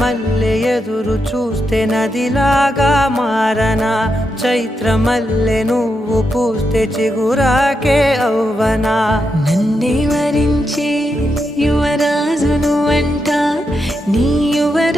మల్లె ఎదురు చూస్తే నదిలాగా మారనా, చైత్రమల్లె నువ్వు పూస్తే చిగురాకే అవ్వనా. నన్నే వరించే యువరాజును అంట నీ యువరా